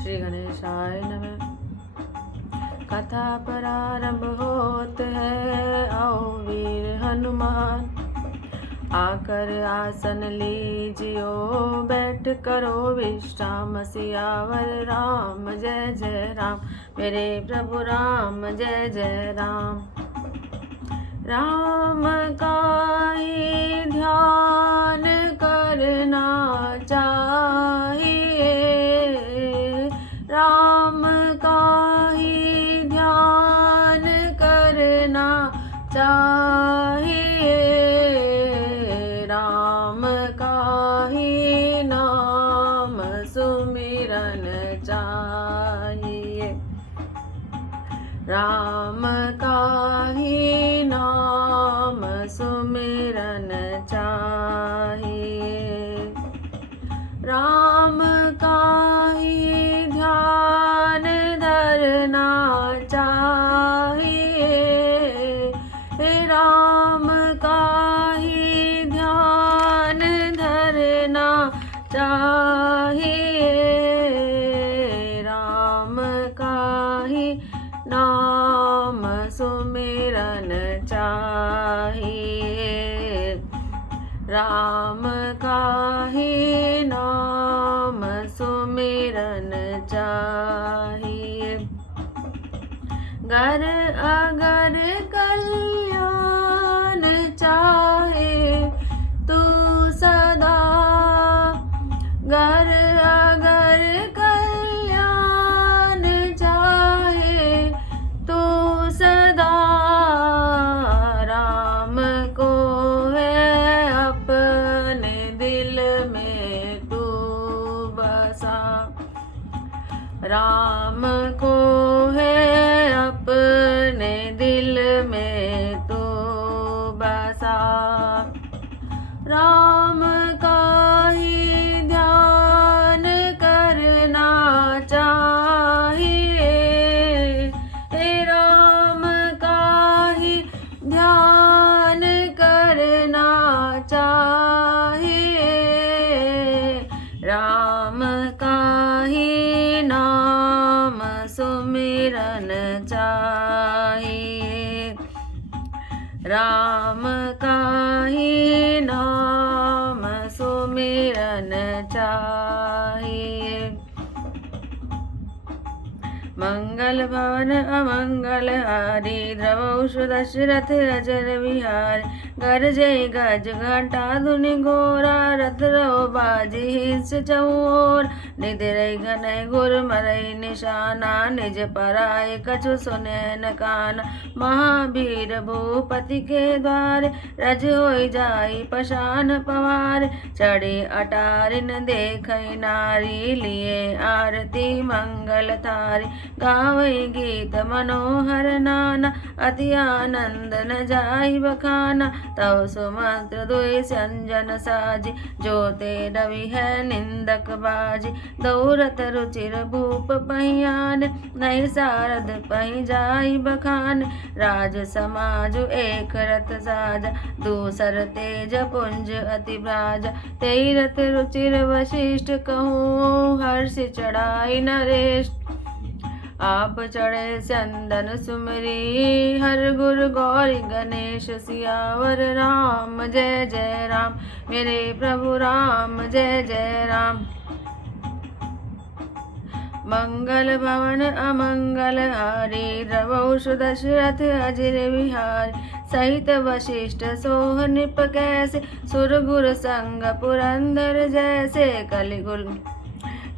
श्री गणेशाय नमः। कथा प्रारंभ होत है, आओ वीर हनुमान, आकर आसन लीजियो, बैठ करो विश्राम। सियावर राम जय जय राम, मेरे प्रभु राम जय जय राम। राम का ही ध्यान करना चाहिए, राम का ही ध्यान करना चाहिए, राम का ही नाम सुमिरन चाहिए, राम का ही नाम सुमिरन चाहिए, राम का ही ध्यान धरना चाहिए, राम का ही ध्यान धरना चाहिए, राम का ही नाम सुमिरन चाहिए, राम का ही नाम सुमिरन चाहिए। घर अगर कल्याण चाहे तू सदा, घर अगर कल्याण चाहे तो सदा, राम को है अपने दिल में तू बसा, राम को है अपने दिल में तू बसा, राम का ही ध्यान करना चाहिए, राम का ही ध्यान करना चाहिए, राम का ही नाम सुमिरन चाहिए, राम का ही नाम सुमिरन चाहिए। मंगल भवन अमंगल हारी, द्रवौषु दशरथ अजर विहारी, गरजे गज घंटा धुनि घोरा, रथ रहो बाजी हिंस चौर, निधरई घनई गुर मरई निशाना, निज पराय कछु सुने न काना, महावीर भूपति के द्वारे, रज होई जाई पशान पवार, चढ़े अटारिन देखई नारी, लिए आरती मंगल थारी, गावई गीत मनोहर नाना, अति आनंद न जाई बखाना, तव सुमंत्र दुई संजन साजी, जो ते रवि है निंदक बाजी, दौरत रुचिर भूप पहियान, नहीं सारद पही जाई बखान, राज समाज एक रथ साजा, दूसर तेज पुंज अति भ्राजा, तेई रथ रुचिर वशिष्ठ कहूँ, हर्ष चढ़ाई नरेश, आप चढ़े चंदन सुमरी, हर गुर गौरी गणेश, सियावर राम जय जय राम, मेरे प्रभु राम जय जय राम। मंगल भवन अमंगल हारी, द्रवौषु दशरथ अजिर विहारी, सहित वशिष्ठ सोह निप कैसे, सुर गुर संग पुरंदर जैसे, कलिकुल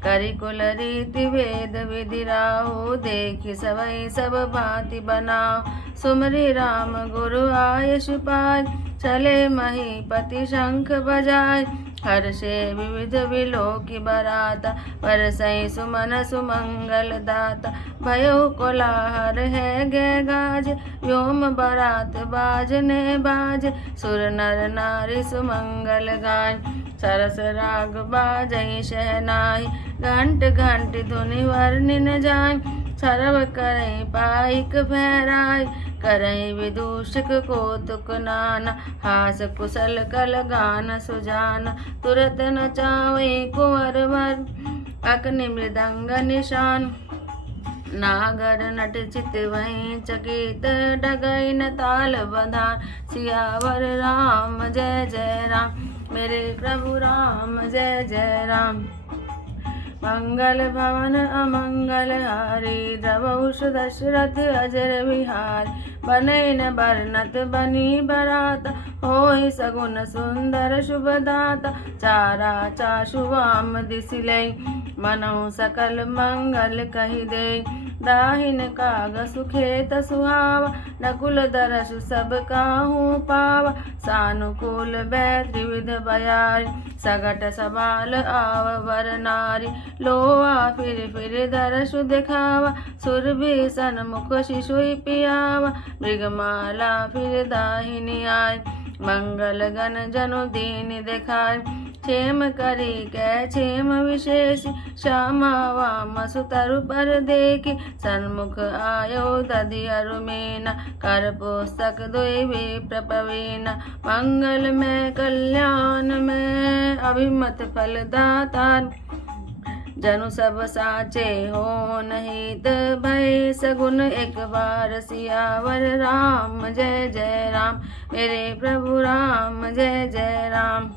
करिकुल रीति वेद विधि राहु, देखि सवै सब भांति बनाओ, सुमरि राम गुरु आयस पाय, चले महीपति शंख बजाय, हर्षे विविध विलोकि बराता, बरसई सुमन सुमंगल दाता, भयो कोलाहल है गे गाज, व्योम बरात बाजने बाज, सुर नर नारी सुमंगल गाय, सरस राग बाजई शहनाई, घंट घंट धुनि वर्णि न जाय, सर्व करई पाइक भैराई, करई विदूषक कौतुक नाना, हास कुशल कल गान सुजाना, तुरत नचावई कुंवर वर, अग्नि मृदंग निशान नागर नट चितवहीं चकित डगई न ताल बधान। सियावर राम जय जय राम मेरे प्रभु राम जय जय राम। मंगल भवन अमंगल हारी द्रवहुष दशरथ अजर विहार। बनई न बरनत बनी बरात होई सगुन सुंदर शुभदाता। चारा चाशुवाम दिसिलै मनहु सकल मंगल कहि दे। दाहिन काग सुखेत सुहावा नकुल दरस सब काहू पावा। सानुकूल बै त्रिविध बयारी सगट सबाल आव वर नारी। लोआ फिर दरसु दिखावा सुरभीषण मुख शिशुई पियावा। मृगमाला फिर दाहिनी आय मंगल गण जनु दीन दिखाय। क्षेम करी कै क्षेम विशेष श्यामा वाम सुतरु पर देखी। सन्मुख आयो दधि अरु मीना कर पुस्तक दुई विप्र पवीना। मंगल में कल्याण में अभिमत फलदाता जनु सब साचे हो हित भय। सगुन एक बार सियावर राम जय जय राम मेरे प्रभु राम जय जय राम।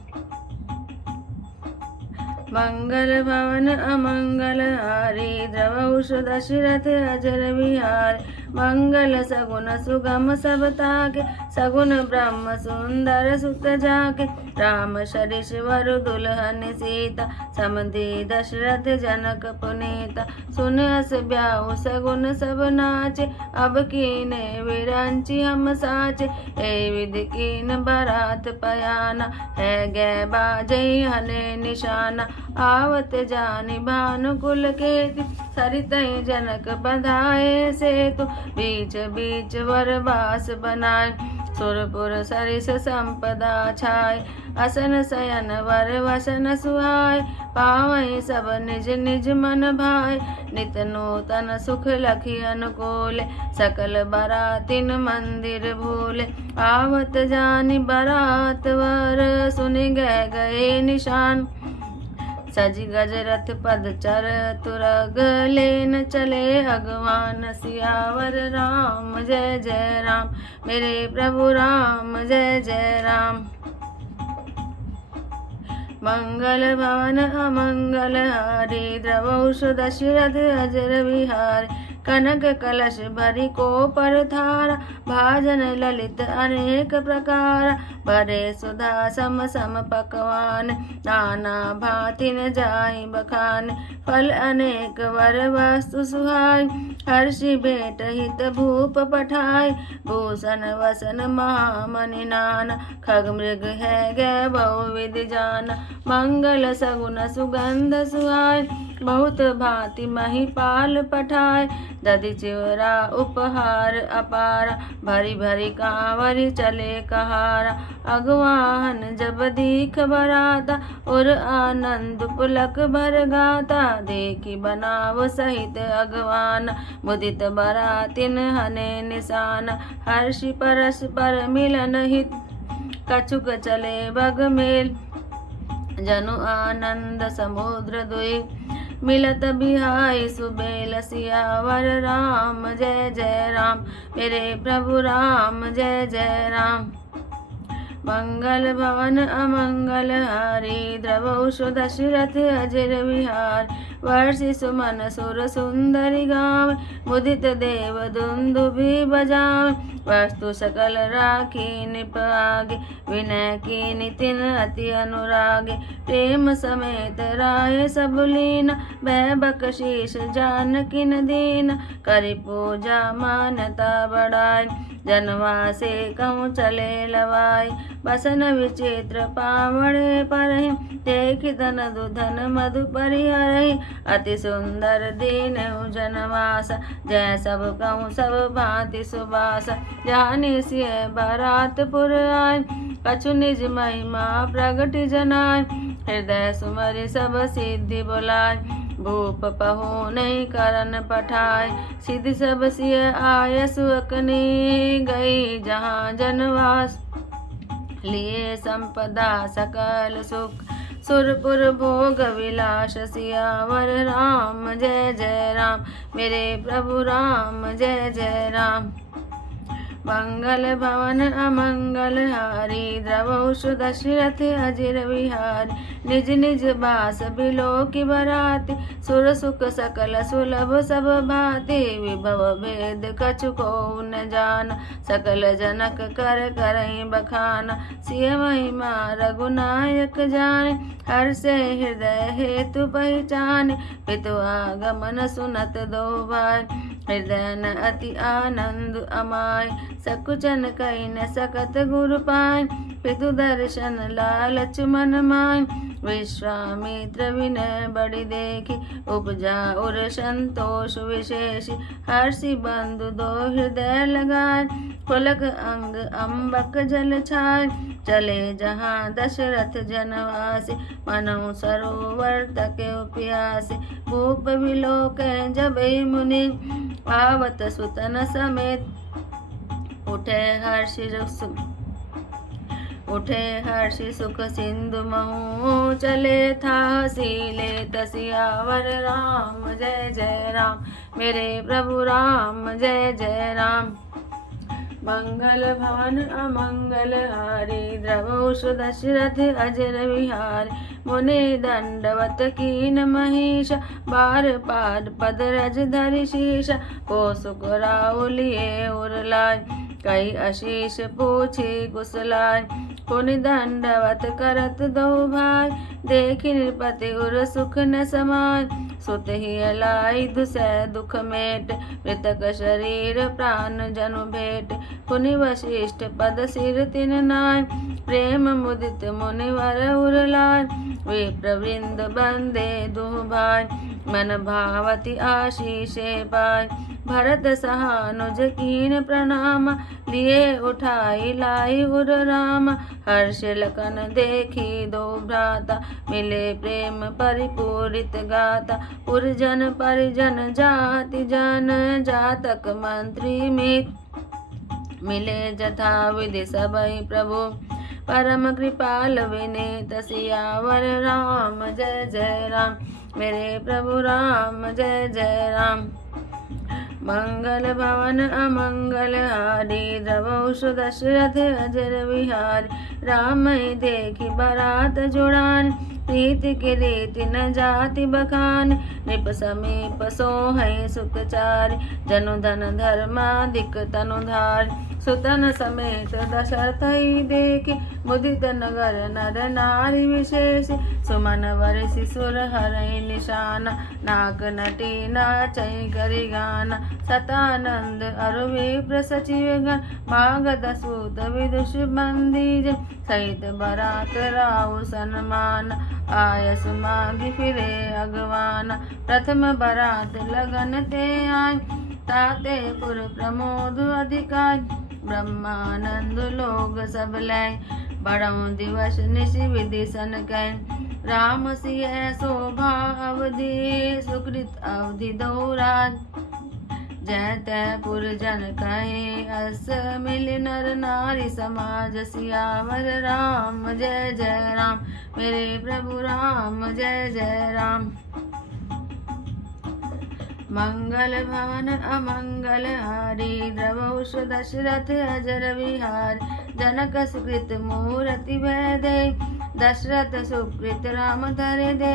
मंगल भवन अमंगल हारी द्रवहुष दशरथ अजर विहार। मंगल सगुन सुगम सब ताके सगुन ब्रह्म सुंदर सुत जाके। राम सरिस वरु दुल्हन सीता समधि दशरथ जनक पुनीता। सुन अस ब्याहु सगुन सब नाचे अब कीने विरंची हम साचे। ए विधि कीन बरात पयाना है गे बाजई हने निशाना। आवत जानि भानुकुल केति सरितई जनक बधाए सेतु। बीच बीच वरवास बनाए सुरपुर सरिस संपदा छाय। असन शयन वर वसन सुहाय पावई सब निज निज मन भाय। नित नूतन सुख लखी अनुकूल सकल बरातिन मंदिर भूले। आवत जानि बरात वर सुनि गए निशान। सज गज रथ पद चर तुरग लेन चले अगवान। सियावर राम जय जय राम मेरे प्रभु राम जय जय राम। मंगल भवन अमंगल हारी द्रवहुष दशरथ अजर विहार। कनक कलश भरी को पर थारा भाजन ललित अनेक प्रकार। भरे सुधा सम सम पकवान नाना भांति न जाई बखान। फल अनेक वर वस्तु सुहाय हर्षि भेंट हित भूप पठाय। भूषण वसन महामणि नाना खग मृग है गे बहुविधि जाना। मंगल सगुन सुगंध सुहाय बहुत भांति महिपाल पठाय। दधि चिवरा उपहार अपारा भरी भरी कांवरी चले कहारा। अगवाहन जब दीख बराता और आनंद पुलक भर गाता। देखी बनाव सहित अगवान मुदित बरातिन हने निशान। हर्षि परस पर मिलन हित कछुक चले बग मेल। जनु आनंद समुद्र दुई मिलत बिहाई सुबेल। सियावर राम जय जय राम मेरे प्रभु राम जय जय राम। मंगल भवन अमंगल हारी द्रवहुष दशरथ अजर विहार। वर्षि सुमन सुर सुंदरी गाँव मुदित देव दुंदुभि बजावे। वस्तु सकल राखी निप आगे विनय की नितिन अति अनुरागे। प्रेम समेत राय सब लीना भय बकशीष जानकिन दीन। करि पूजा मान्यता बढ़ाई जनवासे कहूँ चले लवाई। बसन विचित्र पावड़े परहि देखि धन दुधन मधु परिहरहि। अति सुंदर दीन जनवासा जय सब कहूँ सब भांति सुबासा। जानि सिय बारातपुर आय कछु निज महिमा प्रगट जनाय। हृदय सुमरि सब सिद्धि बुलाय भूप पहु नहीं करन पठाय। सिद्धि सब सिय आय सुअकनी गई जहाँ जनवास। लिए संपदा सकल सुख सुरपुर भोग विलास सियावर राम जय जय राम मेरे प्रभु राम जय जय राम। मंगल भवन अमंगल हारी द्रवहु दशरथ अजिर विहारी निज निज बास बिलो की बराती सुर सुख सकल सुलभ सब भांति विभव भेद कछु को न जान सकल जनक कर करहि बखान सिय महिमा रघुनायक जाने हर से हृदय हेतु पहचान पितु आगमन सुनत दो भाई हृदय न अति आनंद अमाय सकुचन कई न सकत गुरु पाय पितु दर्शन लालच मन माय विश्वामित्र विनय बड़ी देखी उपजा उर संतोष विशेष हर्षि बंधु दो हृदय लगाए पुलक अंग अम्बक जल छाय चले जहाँ दशरथ जनवासी मनहु सरोवर तके प्यासे भूप विलोक जब मुनि आवत सुतन समेत उठे हर्षि सुख सिंधु महु चले था सीले तसियावर राम जय जय राम मेरे प्रभु राम जय जय राम। मंगल भवन अमंगल हारी द्रवहु दशरथ अजर विहारी मुनि दंडवत कीन महिष बार पाद पद रज धरि शीश को सुकराउलिए उरलाय कई आशीष पूछी कुशलाय पुनि दंडवत करत दो भाई देखि नृपति उर सुख न समाय सुत ही अलाई दुसै दुख मेट मृतक शरीर प्राण जनु भेट पुनि वशिष्ठ पद सिर तिन नाय प्रेम मुदित मुनिवर उरलाय विप्रवृंद बंदे दुह भाई मन भावती आशीषे पाय भरत सहानुज कीन प्रणाम लिए उठाई लाई उर राम हर्ष लखन देखी दो भ्राता मिले प्रेम परिपूरित गाता पुरजन परिजन जाति जन जातक मंत्री मित मिले जथा विधि सबई प्रभु परम कृपाल विनीत सियावर राम जय जय राम मेरे प्रभु राम जय जय राम। मंगल भवन अमंगल हारी द्रवहु दशरथ अजर विहारी राम देखी बरात जुड़ान प्रीति की रीति न जाति बखान नृप समीप सोहै सुखचारी जनु धन धर्माधिक तनुधार सुतन समेत दशरथ ही देखी मुदित नगर नर नारी विशेष सुमन वरसि सुर हरै निशान नाक नटी नाचै करि गाना सतानंद अरु विप्र सचिव गण मागध सूत विदुष बंदी सहित बरात राहु सन्मान आयस मांगी फिरे अगवान प्रथम बरात लगन ते आय ताते पुर प्रमोद अधिकाय ब्रह्मानंद लोग सब लय बड़ों दिवस निशि विधि सन कै राम सिय शोभा अवधि सुकृत अवधि दौराज जय तय पुरजन कहे अस मिल नर नारी समाज सियावर राम जय जय राम मेरे प्रभु राम जय जय राम। मंगल भवन अमंगल हारी द्रवहु दशरथ अजर विहारी जनक सुकृत मूर्ति भय दे दशरथ सुकृत राम धरे दे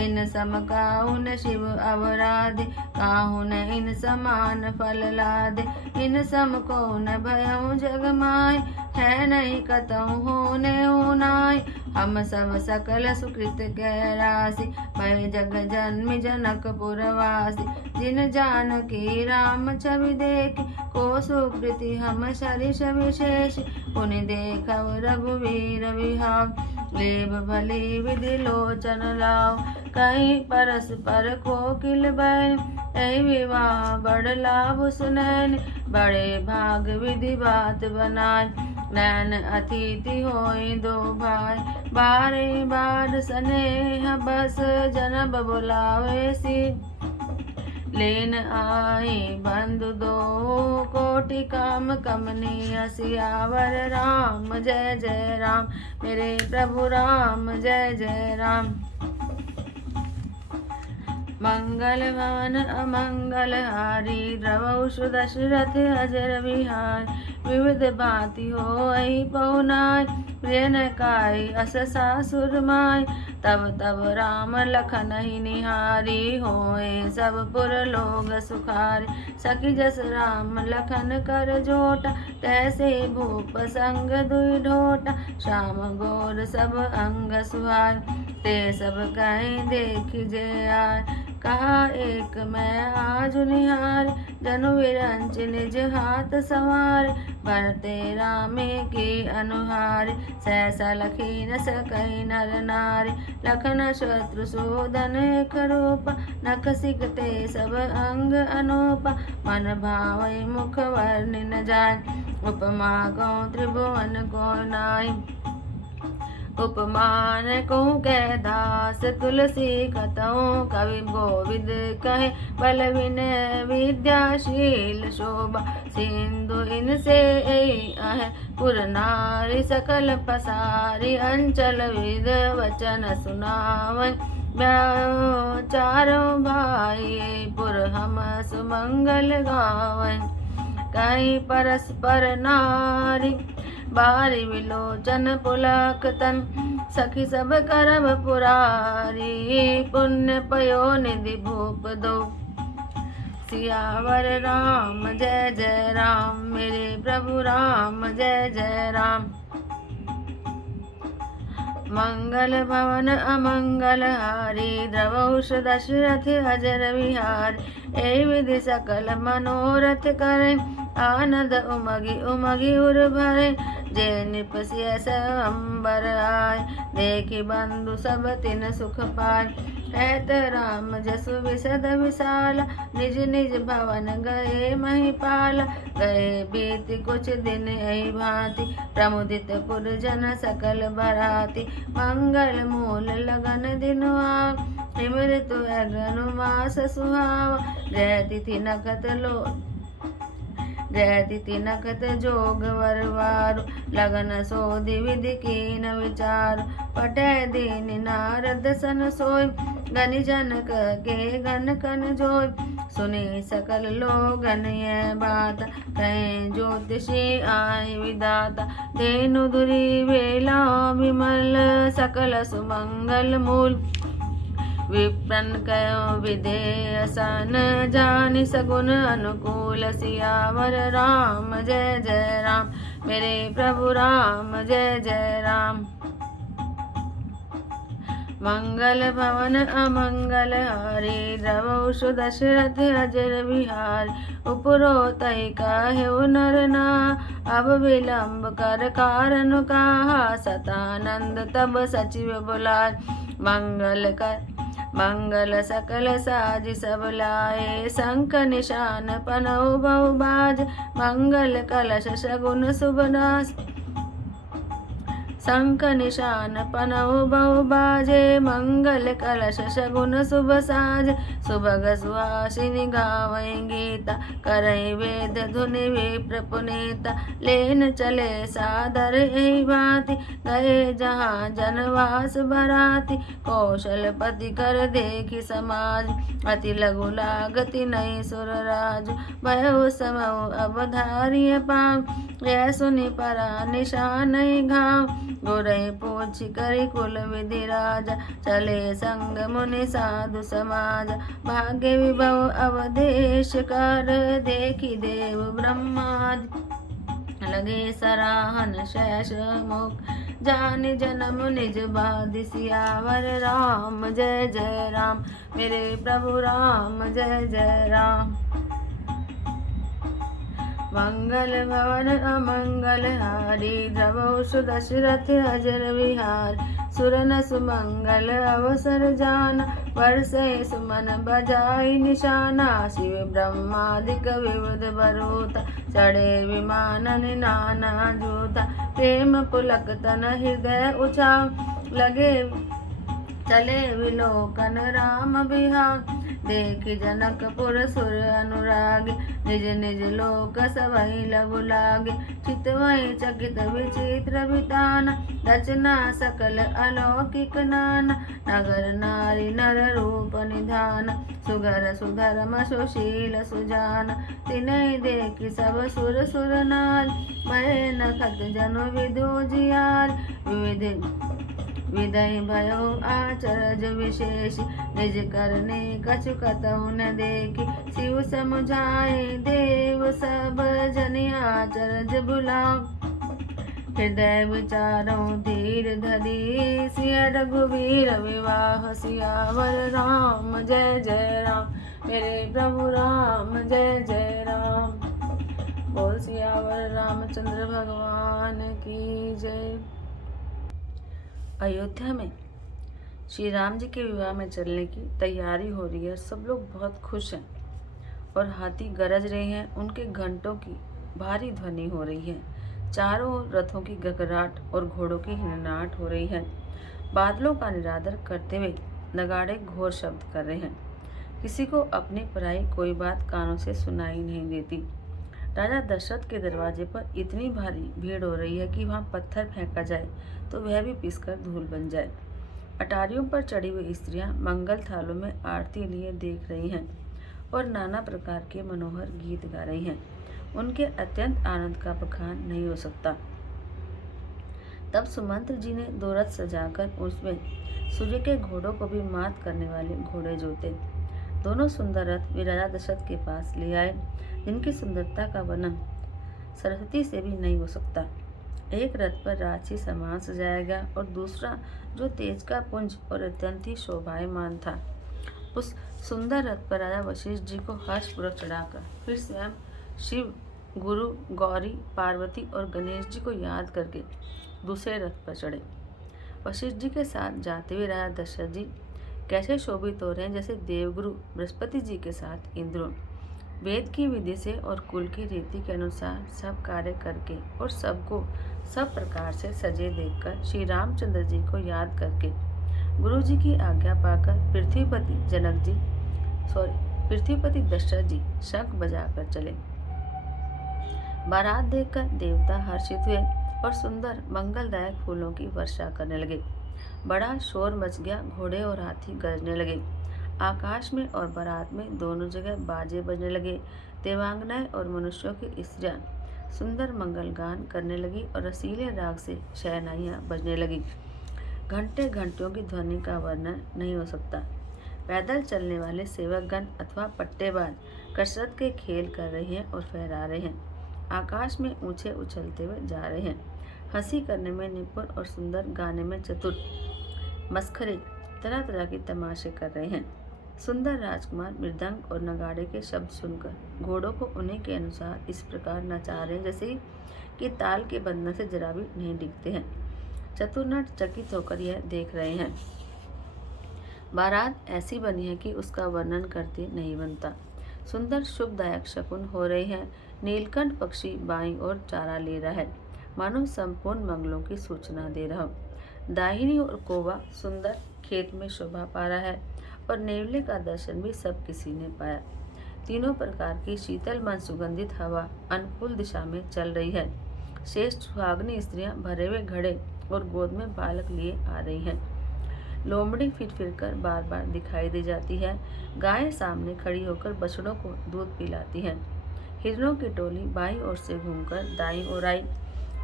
इन सम काहुन शिव अवराध काहुन इन समान फल लाद इन सम को न भयउ जग माय है नहीं कतहु होने होनाय हम सब सकल सुकृत कह राशि भय जग जन्मि जनक पुरवासी जिन जानकी राम छवि देख को सुकृति हम सरिष विशेष पुनि देखव रघुवीर विहाव लेब भली विधि लोचन लाव कहीं परस पर कोकिल बैन ऐ विवाह बड़ लाभ सुनैन बड़े भाग विधि बात बनाय नैन अतिथि होई दो भाई बारे बार स्नेह बस जनब बुलावे सी लेन आए बंधु दो कोटि काम कमनीय सियावर राम जय जय राम मेरे प्रभु राम जय जय राम। मंगल भवन अमंगल हारी द्रवौषु दशरथ अजर विहार विविध भांति होई पहुनाय प्रिय न काई अस सासुर माय तब तब राम लखन ही निहारी होए सब पुर लोग सुखारी सखी जस राम लखन कर जोटा तैसे भूप संग दुई ढोटा श्याम गोर सब अंग सुहाय ते सब कहीं देख जे आय कहा एक मैं आज निहार जनु विरंच निज हाथ संवार भरते रामे के अनुहार सहसा लखी न सकई नर नारी लखन शत्रु सूदन एक रूप नख सिकते सब अंग अनूप मन भावई मुख वर्णि न जाय उपमा गौ त्रिभुवन को नाई उपमान को कह दास तुलसी कतौ कवि गोविद कहे बल विनय विद्याशील शोभा सिंधु इनसे आहे पुर नारी सकल पसारी अंचल विद वचन सुनावन चारों भाई पुर हम सुमंगल गावन कहीं परस्पर नारी बारी विलोचन पुलक तन सखी सब करब पुरारी पुण्य पयो निधि भूप दो सियावर राम जय जय राम मेरे प्रभु राम जय जय राम। मंगल भवन अमंगल हारी द्रवौष दशरथ अजर विहार ए विधि सकल मनोरथ करे आनंद उमगी उमगी उर भरे जे निपसिय अंबर आय देखी बंधु सब तिन सुख पाय ऐत राम जसु विशद विशाल निज निज भवन गए महिपाल गए बीत कुछ दिन यही भांति प्रमुदित पुर जन सकल बराती मंगल मूल लगन दिन आव हिमृतु अगनु मास सुहाव जय तिथि नखत लो जय तिथि नखत जोग वरवारु लगन सोधि विधि कीन विचार पटै दीन नारद सन सोय गनि जनक के गन कन जोय सुने सकल लोगन यह बात कहे ज्योतिषी आय विदाता धेनु धुरी वेला विमल सकल सुमंगल मूल विप्रन कयो विधेय सन जानि सगुन अनुकूल सियावर राम जय जय राम मेरे प्रभु राम जय जय राम। मंगल भवन अमंगल हारी द्रवौषु दशरथ अजर विहार उपरो तय कहे नर ना अब विलंब कर कारण कहा सतानंद तब सचिव बुलाए मंगल सकल साज सब लाए शंख निशान पनौ बहु बाज मंगल कलश सगुन शुभनाश शंख निशान पनौ बहु बाजे मंगल कलश सगुन शुभ साज सुभग सुहासिनी गावै गीता करई वेद धुनि विप्र पुनीता लेन चले सादर एहि भांति गए जहाँ जनवास बराती कौशलपति कर देखी समाज अति लघु लागति नहीं सुर राज भयो समऊ अवधार्य पाव यह सुनि परा निशान घाव गुरई पूछ करी कुल विधि राजा चले संग मुनि साधु समाज भाग्य विभव अवदेश कर देखी देव ब्रह्मादि लगे सराहन शेष मुख जानि जन्म निज बाधि सियावर राम जय जय राम मेरे प्रभु राम जय जय राम। मंगल भवन अमंगल हारी द्रवौषु दशरथ अजर विहार सुरन सुमंगल अवसर जाना वर्षे सुमन बजाई निशाना शिव ब्रह्मादिक विविध बरूता चढ़े विमान नाना जूता प्रेम पुलक तन हृदय उछाव लगे चले विलोकन राम बिहार देखि जनकपुर सुर अनुरागी, निज निज लोक सबहि लघु लागे। चितवहि चकित विचित्र बिताना, रचना सकल अलौकिक नाना। नगर नारी नर रूप निधान, सुगर सुधर्म सुशील सुजाना। तिन्हि देखि सब सुर सुर नारी, भय नखत जनु विदु जियार। विधि भयो आचरज विशेष, निज करने कछु कतहु न देखी। शिव समुझाए देव सब जनि, आचरज भुलाओ हृदय विचारों धीर धरी। सिया रघुवीर विवाह सियावर राम, जय जय राम मेरे प्रभु राम, जय जय राम। बोल सियावर रामचंद्र भगवान की जय। अयोध्या में श्री राम जी के विवाह में चलने की तैयारी हो रही है। सब लोग बहुत खुश हैं और हाथी गरज रहे हैं। उनके घंटों की भारी ध्वनि हो रही है। चारों ओर रथों की गगराट और घोड़ों की हिननाट हो रही है। बादलों का निरादर करते हुए नगाड़े घोर शब्द कर रहे हैं। किसी को अपनी पराई कोई बात कानों से सुनाई नहीं देती। राजा दशरथ के दरवाजे पर इतनी भारी भीड़ हो रही है कि वहां पत्थर फेंका जाए तो वह भी पिसकर धूल बन जाए। अटारियों पर चढ़ी हुई स्त्रियां मंगल थालों में आरती लिए देख रही हैं और नाना प्रकार के मनोहर गीत गा रही हैं। उनके अत्यंत आनंद का बखान नहीं हो सकता। तब सुमंत्र जी ने दो रथ सजाकर उसमें सूर्य के घोड़ों को भी मात करने वाले घोड़े जोते। दोनों सुंदर रथ वे राजा दशरथ के पास ले आए, जिनकी सुंदरता का वर्णन सरस्वती से भी नहीं हो सकता। एक रथ पर राजसी सामान सजाया गया और दूसरा, जो तेज का पुंज और अत्यंत ही शोभायमान था, उस सुंदर रथ पर राजा वशिष्ठ जी को हर्षपूर्वक चढ़ाकर फिर स्वयं शिव, गुरु, गौरी, पार्वती और गणेश जी को याद करके दूसरे रथ पर चढ़े। वशिष्ठ जी के साथ जाते हुए राजा दशरथ जी कैसे शोभित हो रहे हैं, जैसे देवगुरु बृहस्पति जी के साथ इंद्र। वेद की विधि से और कुल की रीति के अनुसार सब कार्य करके और सबको सब प्रकार से सजे देखकर श्री रामचंद्र जी को याद करके गुरु जी की आज्ञा पाकर पृथ्वीपति दशरथ जी शंख बजाकर चले। बारात देखकर देवता हर्षित हुए और सुंदर मंगलदायक फूलों की वर्षा करने लगे। बड़ा शोर मच गया, घोड़े और हाथी गरजने लगे। आकाश में और बारात में दोनों जगह बाजे बजने लगे। देवांगनाएं और मनुष्यों की स्त्रियां सुंदर मंगल गान करने लगी और रसीले राग से शहनाइयां बजने लगी। घंटे घंटियों की ध्वनि का वर्णन नहीं हो सकता। पैदल चलने वाले सेवकगण अथवा पट्टेबाज कसरत के खेल कर रहे हैं और फहरा रहे हैं। आकाश में ऊंचे उछलते हुए जा रहे हैं। हंसी करने में निपुण और सुंदर गाने में चतुर मस्खरे तरह तरह के तमाशे कर रहे हैं। सुंदर राजकुमार मृदंग और नगाड़े के शब्द सुनकर घोड़ों को उन्हीं के अनुसार इस प्रकार नचा रहे हैं जैसे कि ताल के बंधन से जरा भी नहीं डिगते हैं। चतुर्नट चकित होकर यह देख रहे हैं। बारात ऐसी बनी है कि उसका वर्णन करते नहीं बनता। सुंदर शुभदायक शकुन हो रहे हैं। नीलकंठ पक्षी बाईं ओर चारा ले रहा है, मानो संपूर्ण मंगलों की सूचना दे रहा हो। दाहिनी ओर कौवा सुंदर खेत में शोभा पा रहा है और नेवले का दर्शन भी सब किसी ने पाया। तीनों प्रकार की शीतल मन सुगंधित हवा अनुकूल दिशा में चल रही है। श्रेष्ठ सुहागनी स्त्रियां भरे हुए घड़े और गोद में बालक लिए आ रही हैं। लोमड़ी फिर फिर कर बार बार दिखाई दे जाती है। गायें सामने खड़ी होकर बछड़ों को दूध पिलाती हैं। हिरणों की टोली बाईं ओर से घूमकर दाईं ओर आई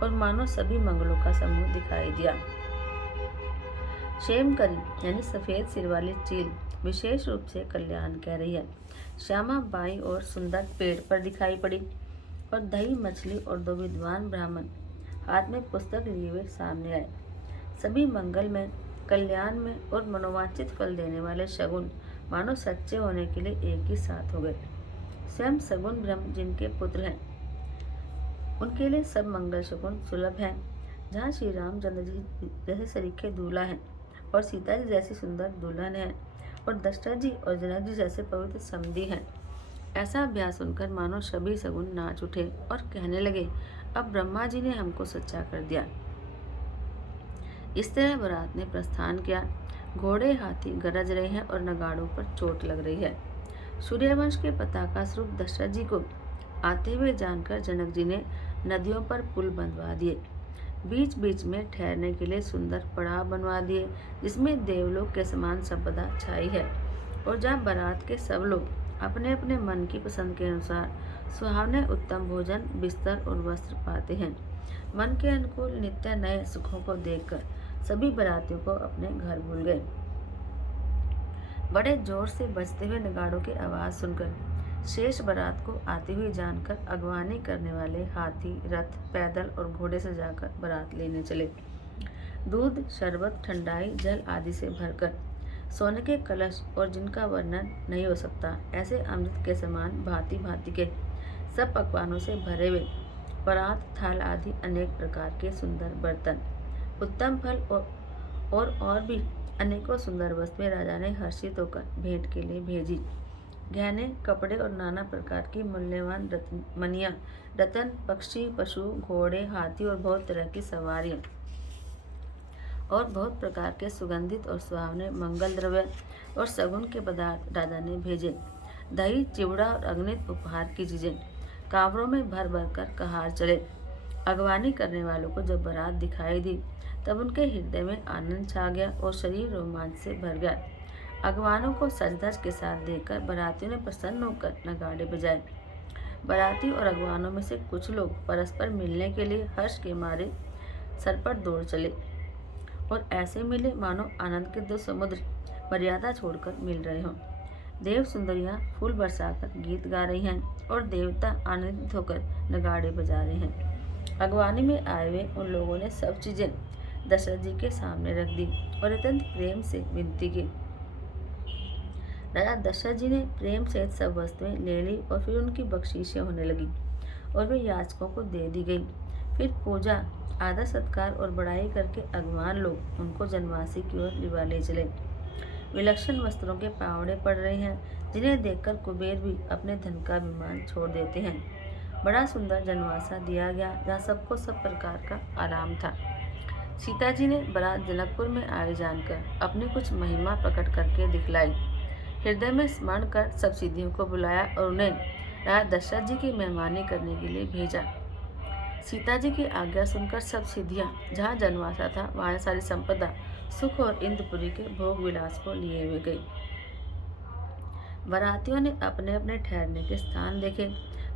और मानो सभी मंगलों का समूह दिखाई दिया। शेमकरी यानी सफेद सिर वाली चील विशेष रूप से कल्याण कह रही है। श्यामा बाईं ओर सुंदर पेड़ पर दिखाई पड़ी और दही मछली और दो विद्वान ब्राह्मण हाथ में पुस्तक लिए हुए सामने आए। सभी मंगल में, कल्याण में और मनोवांछित फल देने वाले शगुन मानो सच्चे होने के लिए एक ही साथ हो गए। स्वयं सगुन ब्रह्म जिनके पुत्र हैं, उनके लिए सब मंगल शगुन सुलभ हैं। जहाँ श्री रामचंद्र जी जैसे सरीखे दूल्हा हैं और सीता जी जैसी सुंदर दुल्हन है और दशरथ जी और जनक जी जैसे पवित्र समधी हैं, ऐसा अभ्यास सुनकर मानो सभी सगुन नाच उठे और कहने लगे, अब ब्रह्मा जी ने हमको सच्चा कर दिया। इस तरह बारात ने प्रस्थान किया। घोड़े हाथी गरज रहे हैं और नगाड़ों पर चोट लग रही है। सूर्यवंश के पताका स्वरूप दशरथ जी को आते हुए जानकर जनक जी ने नदियों पर पुल बंधवा दिए, बीच बीच में ठहरने के लिए सुंदर पड़ाव बनवा दिए जिसमें देवलोक के समान संपदा छाई है, और जहाँ बारात के सब लोग अपने अपने मन की पसंद के अनुसार सुहावने उत्तम भोजन, बिस्तर और वस्त्र पाते हैं। मन के अनुकूल नित्य नए सुखों को देखकर सभी बारातियों को अपने घर भूल गए। बड़े जोर से बजते हुए नगाड़ों की आवाज सुनकर शेष बारात को आती हुई जानकर अगवानी करने वाले हाथी, रथ, पैदल और घोड़े से जाकर बारात लेने चले। दूध, शरबत, ठंडाई, जल आदि से भरकर सोने के कलश और जिनका वर्णन नहीं हो सकता, ऐसे अमृत के समान भांति भांति के सब पकवानों से भरे हुए परात, थाल आदि अनेक प्रकार के सुंदर बर्तन, उत्तम फल और भी अनेकों सुंदर वस्तुएं राजा ने हर्षित होकर भेंट के लिए भेजी। गहने, कपड़े और नाना प्रकार की मूल्यवान मणियां, रतन, पक्षी, पशु, घोड़े, हाथी और बहुत तरह की सवारियां और बहुत प्रकार के सुगंधित और सुहावने मंगल द्रव्य और सगुन के पदार्थ राजा ने भेजे। दही, चिवड़ा और अग्नित उपहार की चीजें कांवरों में भर भर कर कहार चले। अगवानी करने वालों को जब बारात दिखाई दी तब उनके हृदय में आनंद छा गया और शरीर रोमांच से भर गया। अगवानों को सज-धज के साथ देखकर बारातियों ने प्रसन्न होकर नगाड़े बजाए। बाराती और अगवानों में से कुछ लोग परस्पर मिलने के लिए हर्ष के मारे सरपट दौड़ चले और ऐसे मिले मानो आनंद के दो समुद्र मर्यादा छोड़कर मिल रहे हों। देव सुंदरियां फूल बरसाकर गीत गा रही हैं और देवता आनंदित होकर नगाड़े बजा रहे हैं। अगवानी में आए हुए उन लोगों ने सब चीजें दशरथ जी के सामने रख दी और अत्यंत प्रेम से विनती की। राजा दशरथ जी ने प्रेम सहित सब वस्तुएं ले ली और फिर उनकी बख्शीशें होने लगी और वे याचकों को दे दी गई। फिर पूजा, आदर सत्कार और बड़ाई करके अगवान लोग उनको जनवासी की ओर लिवा ले चले। विलक्षण वस्त्रों के पावड़े पड़ रहे हैं जिन्हें देखकर कुबेर भी अपने धन का अभिमान छोड़ देते हैं। बड़ा सुंदर जनवासा दिया गया जहाँ सबको सब प्रकार का आराम था। सीता जी ने बारात जनकपुर में आए जानकर अपनी कुछ महिमा प्रकट करके दिखलाई। हृदय में स्मरण कर सब सिद्धियों को बुलाया और उन्हें राजा दशरथ जी की मेहमानी करने के लिए भेजा। सीता जी की आज्ञा सुनकर सब सिद्धियां जहाँ जनवासा था वहाँ सारी संपदा, सुख और इंद्रपुरी के भोग विलास को लिए हुए गई। बारातियों ने अपने अपने ठहरने के स्थान देखे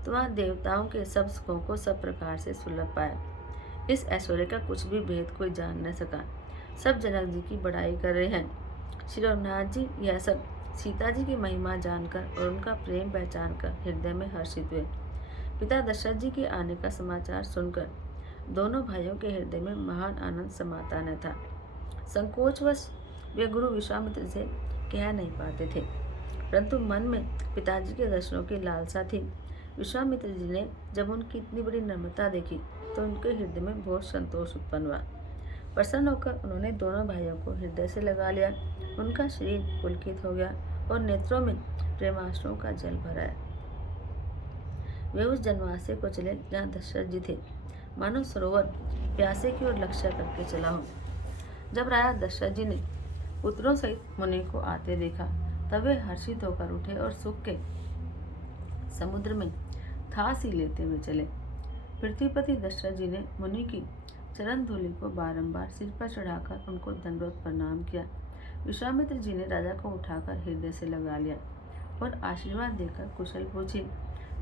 तो वहाँ देवताओं के सब सुखों को सब प्रकार से सुलभ पाया। इस ऐश्वर्य का कुछ भी भेद कोई जान न सका। सब जनक जी की बड़ाई कर रहे हैं। श्री रघुनाथ जी यह सब सीता जी की महिमा जानकर और उनका प्रेम पहचान कर हृदय में हर्षित हुए। पिता दशरथ जी के आने का समाचार सुनकर दोनों भाइयों के हृदय में महान आनंद समाता न था। संकोचवश वे गुरु विश्वामित्र से कह नहीं पाते थे, परंतु मन में पिताजी के दर्शनों की लालसा थी। विश्वामित्र जी ने जब उनकी इतनी बड़ी नम्रता देखी तो उनके हृदय में बहुत संतोष उत्पन्न हुआ। प्रसन्न होकर उन्होंने दोनों भाइयों को हृदय से लगा लिया। उनका शरीर पुलकित हो गया और नेत्रों में प्रेमाश्रुओं का जल भराया। वे उस जनवासे को चले जहाँ दशरथ जी थे, मानो सरोवर प्यासे की ओर लक्ष्य करके चला हो। जब राजा दशरथ जी ने पुत्रों सहित मुनि को आते देखा तब वे हर्षित होकर उठे और सुख के समुद्र में थास ही लेते हुए चले। पृथ्वीपति दशरथ जी ने मुनि की चरण धूलि को बारंबार सिर पर चढ़ाकर उनको दंडवत प्रणाम किया। विश्वामित्र जी ने राजा को उठाकर हृदय से लगा लिया और आशीर्वाद देकर कुशल पूछी।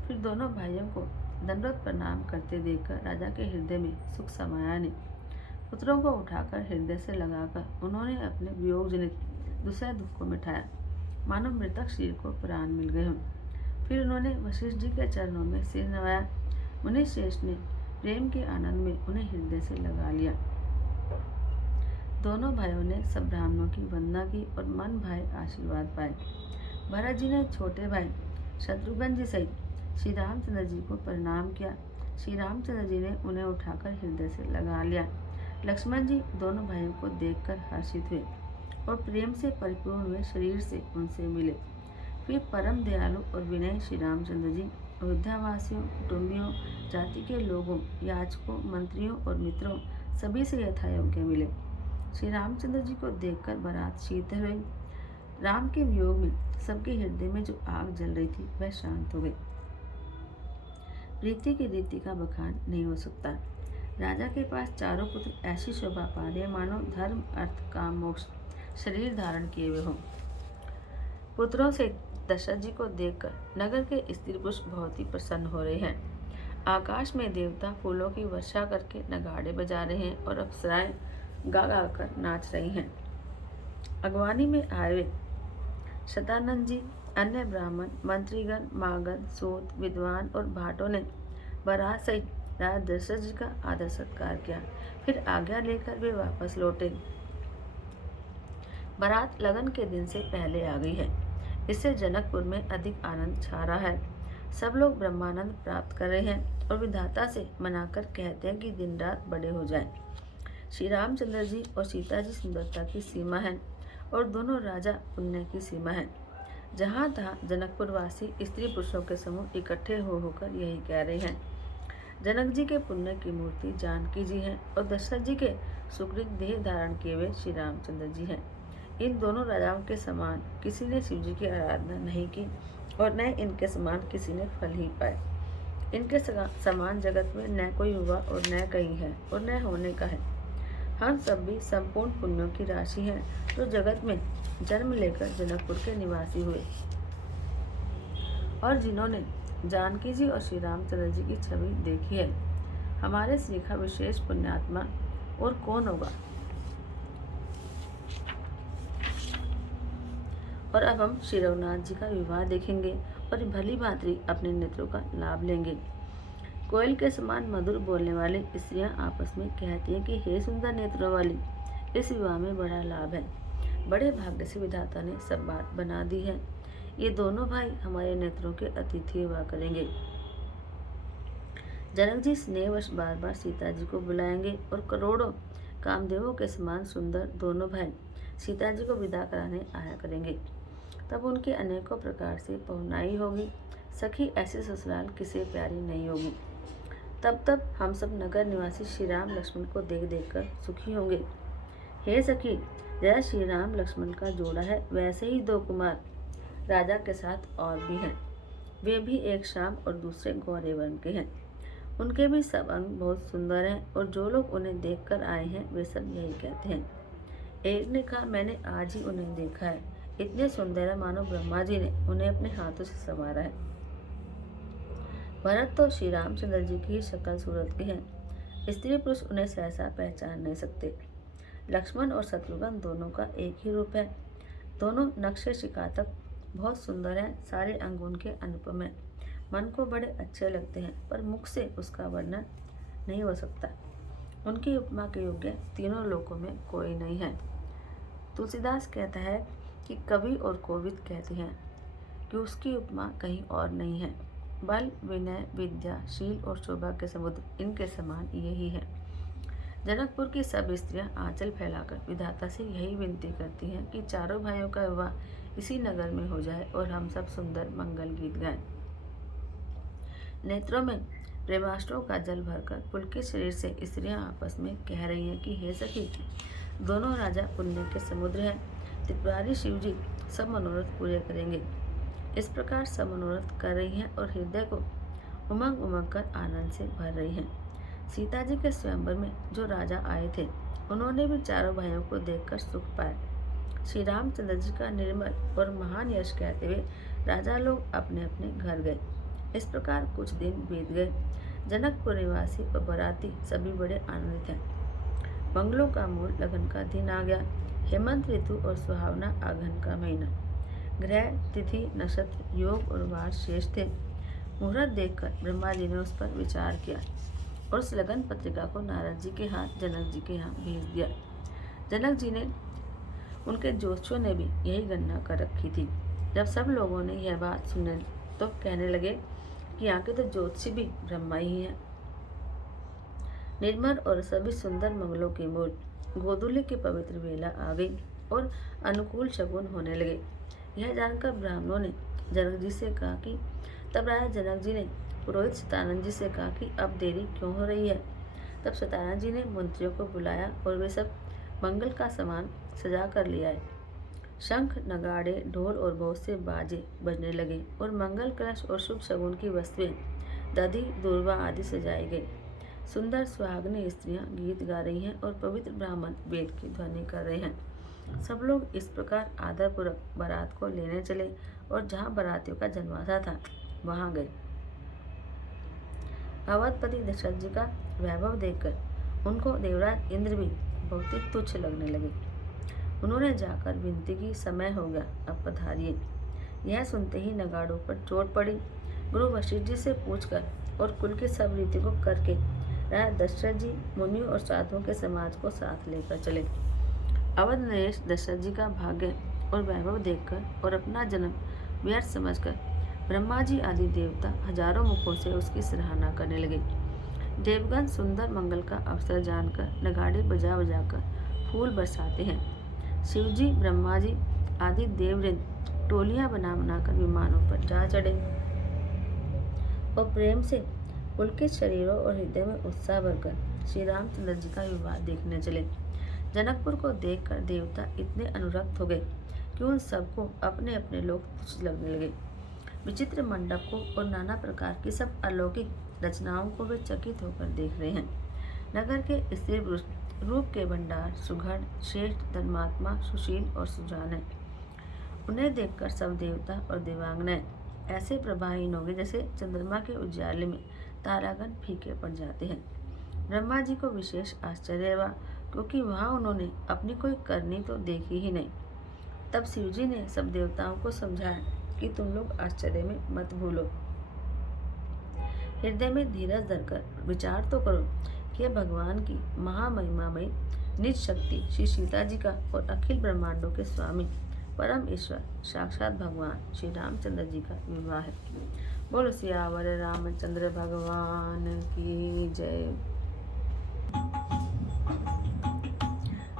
फिर दोनों भाइयों को दंडवत प्रणाम करते देखकर राजा के हृदय में सुख समाया नहीं। पुत्रों को उठाकर हृदय से लगाकर उन्होंने अपने वियोग जनित दूसरे दुख को मिटाया, मानो मृतक शरीर को प्राण मिल गए हों। फिर उन्होंने वशिष्ठ जी के चरणों में सिर नवाया। मुनि श्रेष्ठ ने प्रेम के आनंद में उन्हें हृदय से लगा लिया। दोनों भाइयों ने सब ब्राह्मणों की वंदना की और मन भाई आशीर्वाद पाए। भरत जी ने छोटे भाई शत्रुघ्न जी सहित श्री रामचंद्र जी को प्रणाम किया। श्री रामचंद्र जी ने उन्हें उठाकर हृदय से लगा लिया। लक्ष्मण जी दोनों भाइयों को देखकर हर्षित हुए और प्रेम से परिपूर्ण हुए शरीर से उनसे मिले। फिर परम दयालु और विनय श्री रामचंद्र जी अयोध्यावासियों, कुटुंबियों, जाति के लोगों, याचकों, मंत्रियों और मित्रों सभी से यथायोग्य मिले। श्री रामचंद्र जी को देखकर बारात शीतल हुई। राम के वियोग में सबके हृदय में जो आग जल रही थी वह शांत हो गई। प्रीति की रीति का बखान नहीं हो सकता। राजा के पास चारों पुत्र ऐसी शोभा पा रहे मानो धर्म, अर्थ, काम, मोक्ष शरीर धारण किए हुए हों। पुत्रों से दशरथ जी को देखकर नगर के स्त्री पुरुष बहुत ही प्रसन्न हो रहे हैं। आकाश में देवता फूलों की वर्षा करके नगाड़े बजा रहे हैं और अप्सराएं गा गा कर नाच रही हैं। अगवानी में आए हुए शतानंद जी, अन्य ब्राह्मण, मंत्रीगण, मागध, सूत, विद्वान और भाटों ने बारात सहित राजा दशरथ जी का आदर सत्कार किया। फिर आज्ञा लेकर वे वापस लौटे। बारात लगन के दिन से पहले आ गई है। इससे जनकपुर में अधिक आनंद छा रहा है। सब लोग ब्रह्मानंद प्राप्त कर रहे हैं और विधाता से मनाकर कहते हैं कि दिन रात बड़े हो जाएं। श्री रामचंद्र जी और सीता जी सुंदरता की सीमा है और दोनों राजा पुण्य की सीमा है। जहाँ तहाँ जनकपुर वासी स्त्री पुरुषों के समूह इकट्ठे होकर यही कह रहे हैं। जनक जी के पुण्य की मूर्ति जानकी जी हैं और दशरथ जी के सुकृत देह धारण किए हुए श्री रामचंद्र जी हैं। इन दोनों राजाओं के समान किसी ने शिव जी की आराधना नहीं की और न इनके समान किसी ने फल ही पाए। इनके समान जगत में न कोई हुआ और न कहीं है और न होने का है। हम सब भी संपूर्ण पुण्यों की राशि हैं जो जगत में जन्म लेकर जनकपुर के निवासी हुए और जिन्होंने जानकी जी और श्री रामचंद्र जी की छवि देखी है। हमारे सीखा विशेष पुण्यात्मा और कौन होगा। और अब हम श्री रघुनाथ जी का विवाह देखेंगे और भली भांति अपने नेत्रों का लाभ लेंगे। कोयल के समान मधुर बोलने वाली स्त्रियां आपस में कहती हैं कि हे सुंदर नेत्रों वाली, इस विवाह में बड़ा लाभ है। बड़े भाग्य से विधाता ने सब बात बना दी है। ये दोनों भाई हमारे नेत्रों के अतिथि हुआ करेंगे। जनक जी स्नेहवश बार बार सीता जी को बुलाएंगे और करोड़ों कामदेवों के समान सुंदर दोनों भाई सीता जी को विदा कराने आया करेंगे। तब उनकी अनेकों प्रकार से पहुनाई होगी। सखी ऐसी ससुराल किसे प्यारी नहीं होगी। तब हम सब नगर निवासी श्री राम लक्ष्मण को देख देख कर सुखी होंगे। हे सखी, जैसे श्री राम लक्ष्मण का जोड़ा है वैसे ही दो कुमार राजा के साथ और भी हैं। वे भी एक श्याम और दूसरे गौरे वर्ण के हैं। उनके भी सब अंग बहुत सुंदर हैं और जो लोग उन्हें देख कर आए हैं वे सब यही कहते हैं। एक ने कहा, मैंने आज ही उन्हें देखा है। इतने सुंदर है मानो ब्रह्मा जी ने उन्हें अपने हाथों से संवारा है। भरत तो श्री रामचंद्र जी की ही शक्ल सूरत के हैं। स्त्री पुरुष उन्हें सहसा पहचान नहीं सकते। लक्ष्मण और शत्रुघ्न दोनों का एक ही रूप है। दोनों नक्शे शिकातक बहुत सुंदर हैं। सारे अंग उनके अनुपम हैं। मन को बड़े अच्छे लगते हैं पर मुख से उसका वर्णन नहीं हो सकता। उनकी उपमा के योग्य तीनों लोकों में कोई नहीं है। तुलसीदास कहता है कि कवि और कोविद कहते हैं कि उसकी उपमा कहीं और नहीं है। बल, विनय, विद्या, शील और शोभा के समुद्र इनके समान यही है। जनकपुर की सब स्त्रियां आंचल फैलाकर विधाता से यही विनती करती हैं कि चारों भाइयों का विवाह इसी नगर में हो जाए और हम सब सुंदर मंगल गीत गाएं। नेत्रों में प्रेमाश्रों का जल भरकर पुलकित शरीर से स्त्रियां आपस में कह रही हैं कि हे सखी, दोनों राजा पुण्य के समुद्र हैं। त्रिपुरारी शिव जी सब मनोरथ पूरे करेंगे। इस प्रकार सब मनोरथ कर रही हैं और हृदय को उमंग उमंग कर आनंद से भर रही हैं। सीता जी के स्वयंवर में जो राजा आए थे उन्होंने भी चारों भाइयों को देखकर सुख पाया। श्री रामचंद्र जी का निर्मल और महान यश कहते हुए राजा लोग अपने अपने घर गए। इस प्रकार कुछ दिन बीत गए। जनकपुर निवासी और बराती सभी बड़े आनंदित हैं। मंगलों का मूल लगन का दिन आ गया। हेमंत ऋतु और सुहावना आघन का महीना। ग्रह, तिथि, नक्षत्र, योग और वार शेष थे। मुहूर्त देखकर ब्रह्मा जी ने उस पर विचार किया और उस लगन पत्रिका को नारद जी के हाथ जनक जी के यहाँ भेज दिया। जनक जी ने उनके ज्योतिषों ने भी यही गणना कर रखी थी। जब सब लोगों ने यह बात सुने तो कहने लगे कि यहाँ के तो ज्योतिषी भी ब्रह्मा ही है। निर्मल और सभी सुंदर मंगलों की मूल गोधूली की पवित्र वेला आ गई और अनुकूल शगुन होने लगे। यह जानकर ब्राह्मणों ने जनक जी से कहा कि तब राजा जनक जी ने पुरोहित शतानंद जी से कहा कि अब देरी क्यों हो रही है। तब शतानंद जी ने मंत्रियों को बुलाया और वे सब मंगल का सामान सजा कर ले आए। शंख, नगाड़े, ढोल और बहुत से बाजे बजने लगे और मंगल कलश और शुभ शगुन की वस्तुएं दधी, दूर्वा आदि सजाई गई। सुंदर सुहागनी स्त्रियां गीत गा रही हैं और पवित्र ब्राह्मण वेद की ध्वनि कर रहे हैं। सब लोग इस प्रकार आदरपूर्वक बारात को लेने चले और जहाँ बारातियों का जन्माशा था वहाँ गए। अवधपति दशरथ जी का वैभव देखकर उनको देवराज इंद्र भी बहुत ही तुच्छ लगने लगे। उन्होंने जाकर विनती की, समय हो गया, अब पधारिए। यह सुनते ही नगाड़ों पर चोट पड़ी। गुरु वशिष्ठ जी से पूछकर और कुल की सब रीति को करके राजा दशरथ जी मुनियों और साधुओं के समाज को साथ लेकर चले। अवध नरेश दशरथ जी का भाग्य और वैभव देखकर और अपना जन्म व्यर्थ समझकर ब्रह्मा जी आदि देवता हजारों मुखों से उसकी सराहना करने लगे। देवगण सुंदर मंगल का अवसर जानकर नगाड़े बजा बजाकर फूल बरसाते हैं। शिवजी, ब्रह्मा जी आदि देववृंद टोलियां बनाकर विमानों पर जा चढ़े और प्रेम से पुलकित शरीरों और हृदय में उत्साह भरकर श्री रामचंद्र जी का विवाह देखने चले। जनकपुर को देखकर देवता इतने अनुरक्त हो गए कि उन सबको अपने अपने लोग तुच्छ लगने लगे। विचित्र मंडप को और नाना प्रकार की सब अलौकिक रचनाओं को वे चकित होकर देख रहे हैं। नगर के स्त्री पुरुष रूप के भंडार, सुघड़, श्रेष्ठ, धर्मात्मा, सुशील और सुजान है। उन्हें देखकर सब देवता और देवांगनाएं ऐसे प्रभाहीन हो गए जैसे चंद्रमा के उजाले में तारागण फीके पड़ जाते हैं। ब्रह्मा जी को विशेष आश्चर्य हुआ, क्योंकि वहां उन्होंने अपनी कोई करनी तो देखी ही नहीं। तब शिवजी ने सब देवताओं को समझाया कि तुम लोग आश्चर्य में मत भूलो, हृदय में धीरज धरकर विचार तो करो कि भगवान की महामहिमामयी निज शक्ति श्री सीता जी का और अखिल ब्रह्मांडों के स्वामी परम ईश्वर साक्षात भगवान श्री रामचंद्र जी का विवाह है। बोलो सियावर रामचंद्र भगवान की जय।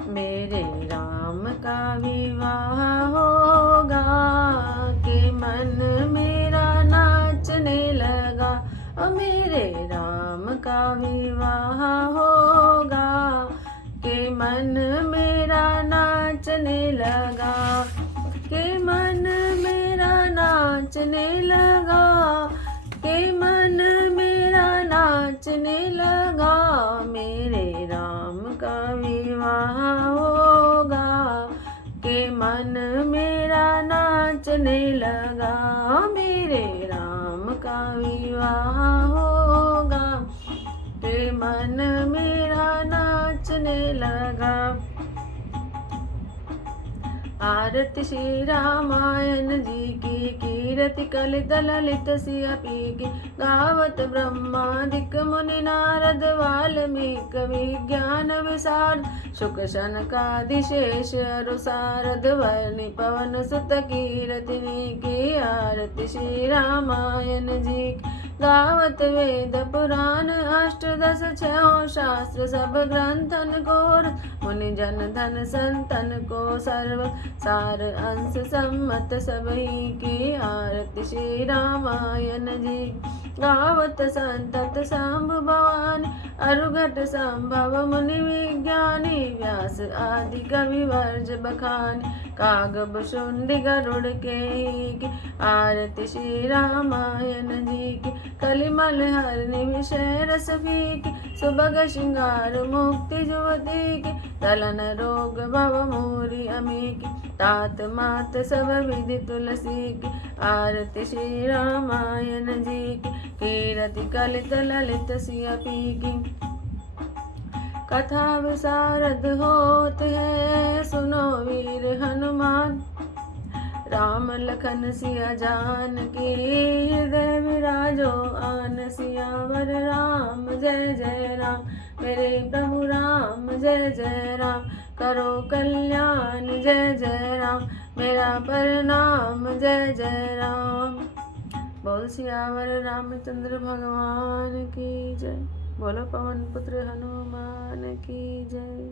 मेरे राम का विवाह होगा कि मन मेरा नाचने लगा। मेरे राम का विवाह होगा कि मन मेरा नाचने लगा, कि मन मेरा नाचने लगा, कि मन मेरा नाचने लगा। मेरे राम का विवाह होगा कि मन मेरा नाचने लगा। मेरे राम का विवाह होगा कि मन मेरा नाचने लगा। आरती श्री रामायण जी की, कीरति कलित ललित सिया पी की। गावत ब्रह्मादिक मुनि नारद वाल्मीकि विज्ञान विशारद। शुक शनकादिशेष अरु सारद वर्णि पवन सुत कीरति की। आरती श्री रामायण जी की, गावत वेद पुराण अष्टदश छह शास्त्र सब ग्रंथन को। मुनि जन धन संतन को सर्व सार अंश सम्मत सबही की। आरती श्री रामायण जी, गावत संतत शंभु भवानी अरुघट संभव मुनि विज्ञानी। व्यास आदि कवि वर्ज बखानी, कागब शुंडी गरुड़ के ही। आरती श्री रामायण जी की, कलिमल हरनि विषय रस फीकी। सुभग श्रृंगार मुक्ति जुवती की, दलन रोग भव मूरी अमी की। तात मात सब विधि तुलसी की। आरती श्री रामायण जी की, कीरति कलित ललित सिया पी की। कथा विशारद होत है सुनो वीर हनुमान। राम लखन सिया जान की, हृदय विराजो आन। सियावर राम जय जय राम, मेरे प्रभु राम जय जय राम। करो कल्याण जय जय राम, मेरा प्रणाम जय जय राम। बोल सियावर रामचंद्र भगवान की जय। बोलो पवन पुत्र हनुमान की जय।